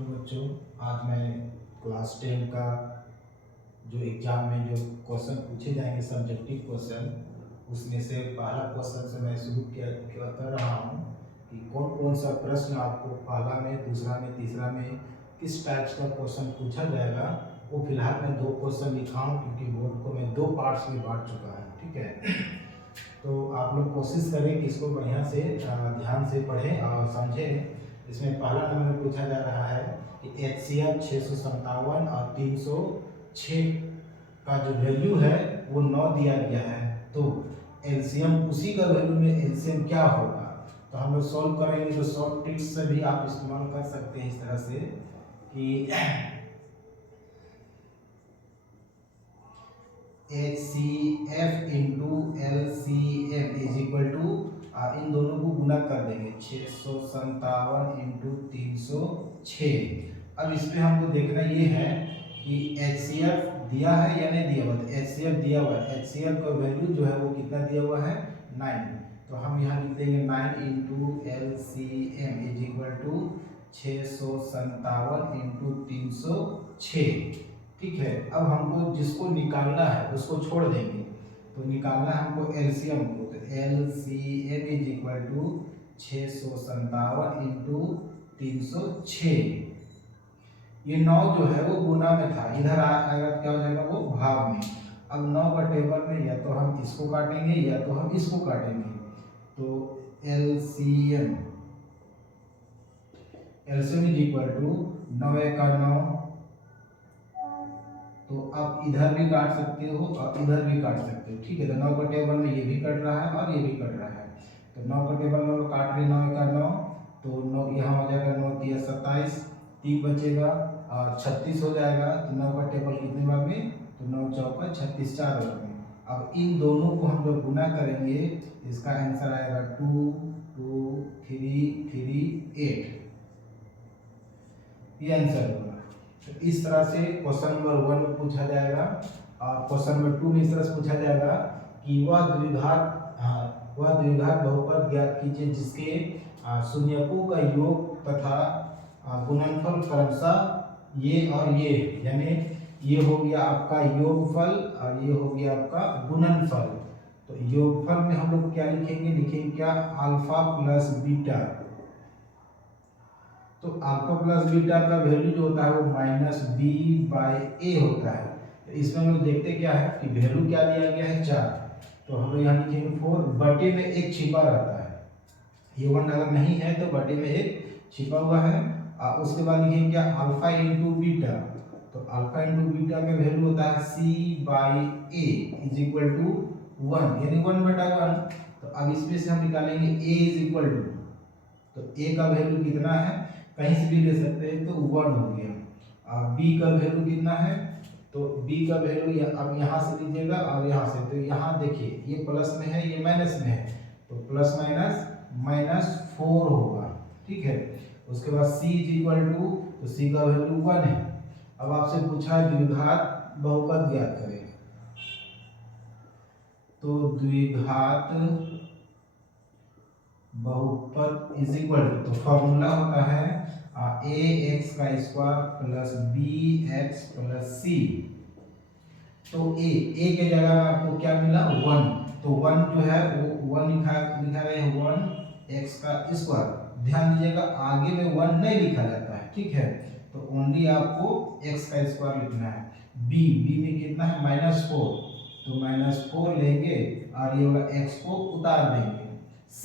Hello बच्चों, आज मैं क्लास 10 का जो एग्ज़ाम में जो क्वेश्चन पूछे जाएंगे सब्जेक्टिव क्वेश्चन, उसमें से पहला क्वेश्चन से मैं शुरू कर रहा हूँ कि कौन कौन सा प्रश्न आपको पहला में, दूसरा में, तीसरा में किस टाइप्स का क्वेश्चन पूछा जाएगा। वो फिलहाल मैं 2 क्वेश्चन लिखा हूँ क्योंकि बोर्ड को मैं 2 पार्ट्स में बांट चुका हूँ। ठीक है, तो आप लोग कोशिश करें कि इसको बढ़िया से ध्यान से पढ़ें और समझें। इसमें पहला नंबर पूछा जा रहा है कि HCl 657 और 306 का जो वैल्यू है वो 9 दिया गया है, तो एलसीएम उसी का वैल्यू में एलसीएम क्या होगा। तो हम लोग सॉल्व करेंगे, तो शॉर्ट ट्रिक्स से भी आप इस्तेमाल कर सकते हैं इस तरह से कि HCF into LCM is equal to, इन दोनों को गुना कर देंगे 657 इंटू 306। अब इस पे हमको देखना ये है कि HCF दिया है या नहीं दिया हुआ। HCF दिया हुआ है, HCF का वैल्यू जो है वो कितना दिया हुआ है 9, तो हम यहाँ लिख देंगे 9 into LCM is equal to 657 into 306। ठीक है, अब हमको जिसको निकालना है उसको छोड़ देंगे, तो निकालना है हमको एलसीएम को, तो LCM is equal to 657 into 306। ये 9 जो है वो गुना में था, इधर आएगा क्या हो जाएगा वो भाग में। अब 9 का टेबल में या तो हम इसको काटेंगे या तो हम इसको काटेंगे, तो एलसीएम इज इक्वल टू 9 का 9, तो आप इधर भी काट सकते हो और इधर भी काट सकते हो। ठीक है, तो 9 का टेबल में ये भी कट रहा है और ये भी कट रहा है, तो 9 का टेबल में काट रहे 9 का 9, तो 9 यहाँ हो जाएगा 9 दिया 27, 3 बचेगा और 36 हो जाएगा। तो 9 का टेबल कितने बार में, तो 9 चौका 36 4 बार में। अब इन दोनों को हम लोग गुना करेंगे, इसका आंसर आएगा 2 2 3 3 8, ये आंसर होगा। तो इस तरह से क्वेश्चन नंबर 1 में पूछा जाएगा। क्वेश्चन नंबर 2 में इस तरह से पूछा जाएगा कि वह द्विघात बहुपद ज्ञात कीजिए जिसके शून्यकों का योग तथा गुणनफल क्रमशः ये और ये, यानी ये हो गया आपका योगफल और ये हो गया आपका गुणनफल। तो योगफल में हम लोग क्या लिखेंगे क्या, अल्फा प्लस बीटा। तो अल्फा प्लस बीटा का वैल्यू जो होता है वो -b/a होता है। तो इसमें हम लोग देखते क्या है कि वैल्यू क्या दिया गया है 4, तो हम लोग यहाँ लिखेंगे 4, बटे में 1 छिपा रहता है, ये 1 अगर नहीं है तो बटे में 1 छिपा हुआ है। उसके बाद लिखेंगे क्या, अल्फा इंटू बीटा, तो अल्फा इंटू बीटा का वैल्यू होता है c/a इज इक्वल टू 1, यानी 1/1। तो अब इसमें से हम निकालेंगे a इज इक्वल टू, तो a का वैल्यू कितना है कहीं से भी ले सकते हैं, तो 1 हो गया। b का वैल्यू कितना है, तो b का वैल्यू अब यहाँ से लीजिएगा और यहाँ से, तो यहाँ देखिए ये प्लस में है ये माइनस में है, तो प्लस माइनस -4 होगा। ठीक है, उसके बाद c इज इक्वल टू, तो c का वैल्यू 1 है। अब आपसे पूछा है द्विघात बहुपद ज्ञात करें, तो द्विघात बहुपद इज इक्वल टू, तो फॉर्मूला होता है ax का square plus bx plus c। तो a के जगह में आपको क्या मिला 1, तो 1 जो है वो 1 लिखा गया है 1 x का स्क्वायर। ध्यान दीजिएगा आगे में 1 नहीं लिखा जाता है, ठीक है, तो ओनली आपको x का स्क्वायर लिखना है। b में कितना है -4, तो -4 लेंगे और ये वाला x को उतार देंगे। c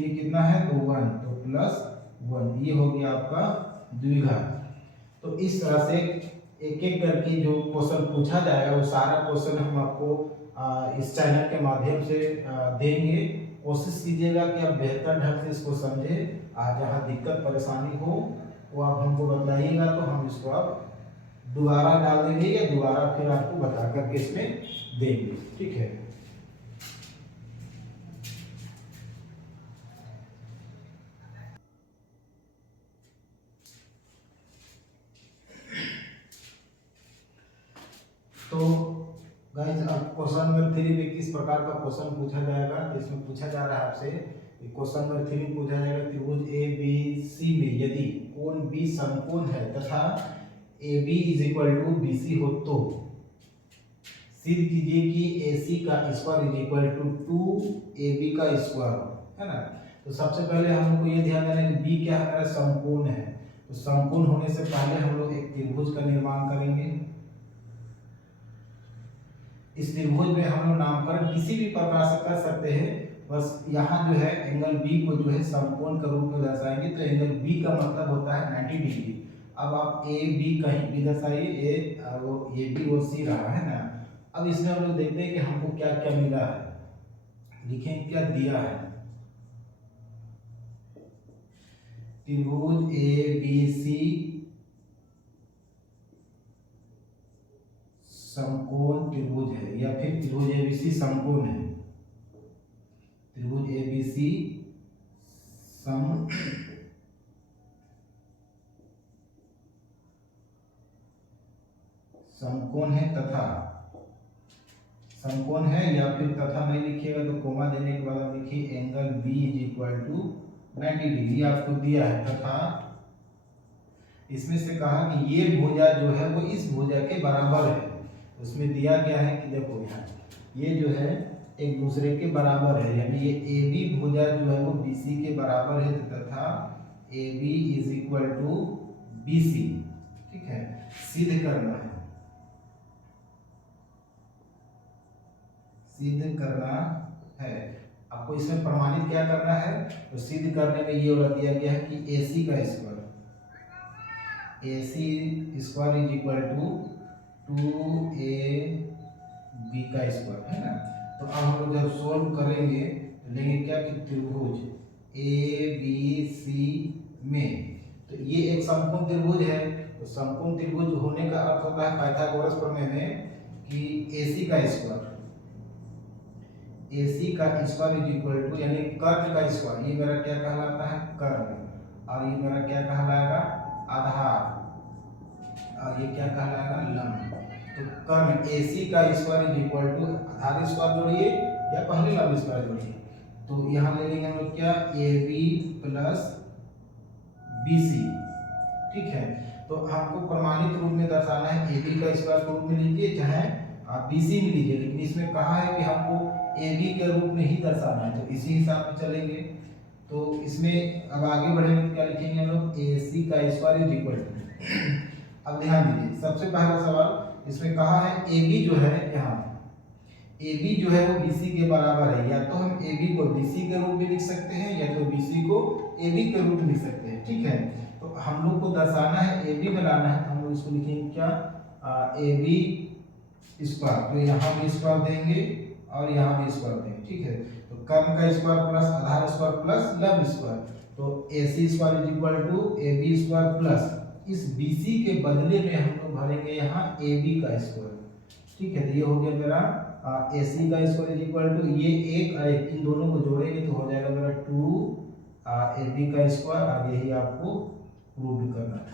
में कितना है तो 1, तो +1, ये हो गया आपका द्विघात। तो इस तरह से एक एक करके जो क्वेश्चन पूछा जाएगा वो सारा क्वेश्चन हम आपको इस चैनल के माध्यम से देंगे। कोशिश कीजिएगा कि आप बेहतर ढंग से इसको समझें। जहाँ दिक्कत परेशानी हो वो आप हमको बताइएगा, तो हम इसको आप दोबारा डाल देंगे या दोबारा फिर आपको बता करके इसमें देंगे। ठीक है, तो गाइस अब क्वेश्चन नंबर 3 में किस प्रकार का क्वेश्चन पूछा जाएगा, तो इसमें पूछा जा रहा है आपसे क्वेश्चन नंबर 3 में पूछा जाएगा त्रिभुज ए बी सी में यदि कोण बी समकोण है तथा A B is equal to B C हो तो सिद्ध कीजिए कि ए सी का square is equal to 2ab का स्क्वायर, है ना। तो सबसे पहले हम लोग को ये ध्यान देना है कि बी क्या है, हमारा समकोण है। तो समकोण होने से पहले हम लोग एक त्रिभुज का निर्माण करेंगे। इस त्रिभुज में हम लोग नामकरण किसी भी प्रकार से कर सकते हैं, बस यहाँ जो है एंगल बी को जो है समकोण के रूप में दर्शाएंगे। तो एंगल बी का मतलब होता है 90 डिग्री। अब आप ए बी कहीं भी दर्शाइए, ए वो ए बी वो सी रहा है ना। अब इसमें हम लोग देखते हैं कि हमको क्या क्या मिला है। लिखें क्या दिया है, त्रिभुज ए बी सी समकोण त्रिभुज है, या फिर त्रिभुज ए बी सी समकोण है। त्रिभुज ए बी सी समकोण है तथा समकोण है, या फिर तथा नहीं लिखिएगा तो कोमा देने के बाद आप लिखिए angle B is equal to 90 degree आपको दिया है। तथा इसमें से कहा कि ये भुजा जो है वो इस भुजा के बराबर है। उसमें दिया गया है कि देखो यहाँ ये जो है एक दूसरे के बराबर है, यानी ये ए बी भुजा जो है वो बी सी के बराबर है तथा A B is equal to B C. ठीक है, सिद्ध करना है, सिद्ध करना है। आपको इसमें प्रमाणित क्या करना है, तो सिद्ध करने में ये वाला दिया गया है कि ए सी का square is equal to 2ab का स्क्वायर, है ना। तो अब हम लोग जब सोल्व करेंगे तो लेंगे क्या कि त्रिभुज ए बी सी में, तो ये एक समकोण त्रिभुज है। तो समकोण त्रिभुज होने का अर्थ होता है पाइथागोरस प्रमेय में कि AC का स्क्वायर इज इक्वल टू, यानी कर्ण का स्क्वायर, ये मेरा क्या कहलाता है कर्ण, और ये मेरा क्या कहलाएगा आधार, और ये क्या कहलाएगा लंब। तो कर्ण AC का स्क्वायर इज इक्वल टू आधार स्क्वायर जोड़िए या पहले लंब स्क्वायर जोड़िए। तो यहाँ ले लेंगे हम लोग क्या AB प्लस BC। ठीक है, तो आपको प्रमाणित रूप में दर्शाना है AB का स्क्वायर रूप में लीजिए चाहे आप BC में लीजिए, लेकिन इसमें कहा है कि हमको AB के रूप में ही दर्शाना है, तो इसी हिसाब से चलेंगे। तो इसमें अब आगे बढ़ेंगे तो क्या लिखेंगे हम लोग AC का स्क्वायर इज इक्वल टू। अब ध्यान दीजिए, सबसे पहला सवाल इसमें कहा है AB जो है, यहाँ AB जो है वो BC के बराबर है। या तो हम AB को BC के रूप में लिख सकते हैं या तो BC को AB के रूप में लिख सकते हैं। ठीक है, तो हम लोग को दर्शाना है AB में लाना है, हम लोग इसको लिखेंगे क्या AB स्क्वायर। तो यहाँ भी स्क्वायर देंगे और यहाँ भी स्क्वायर देंगे। ठीक है, तो कर्ण का स्क्वायर प्लस आधार स्क्वायर प्लस लंब स्क्वायर, तो AC square is equal to AB square plus इस BC के बदले में हम लोग भरेंगे यहाँ AB का स्क्वायर। ठीक है, तो ये हो गया मेरा AC का स्क्वायर इज इक्वल टू ये एक और एक, इन दोनों को जोड़ेंगे तो हो जाएगा मेरा 2 AB का स्क्वायर। और यही आपको प्रूव करना है।